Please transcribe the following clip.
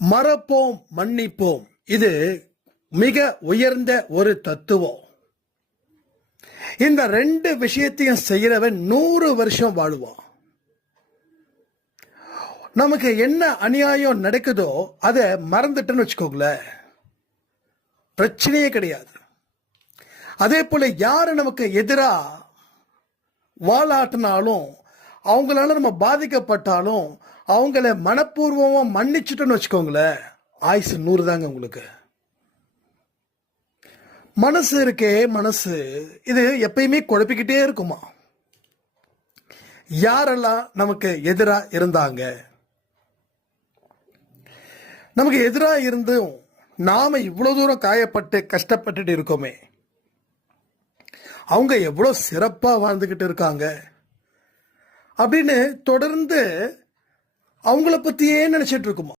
மறப்போம் மன்னிப்போம், இது மிக உயர்ந்த ஒரு தத்துவம். இந்த ரெண்டு விஷயத்தையும் செய்யறவன் 100 வருஷம் வாழுவான். நமக்கு என்ன அநியாயம் நடக்குதோ அதை மறந்துட்டேன்னு வச்சுக்கோங்களேன், பிரச்சனையே கிடையாது. அதே போல யாரு நமக்கு எதிராக வாழாட்டினாலும், அவங்களால நம்ம பாதிக்கப்பட்டாலும், அவங்கள மனப்பூர்வமா மன்னிச்சுட்டோன்னு வச்சுக்கோங்களேன், ஆயுசு 100 தாங்க உங்களுக்கு. மனசு இருக்கே, மனசு இது எப்பயுமே குழப்பிக்கிட்டே இருக்குமா. யாரெல்லாம் நமக்கு எதிராக இருந்தாங்க, நமக்கு எதிராக இருந்தும் நாம இவ்வளவு தூரம் காயப்பட்டு கஷ்டப்பட்டுட்டு இருக்கோமே, அவங்க எவ்வளவு சிறப்பா வாழ்ந்துகிட்டு இருக்காங்க அப்படின்னு தொடர்ந்து அவங்கள பத்தியே நினைச்சிட்டு இருக்குமா.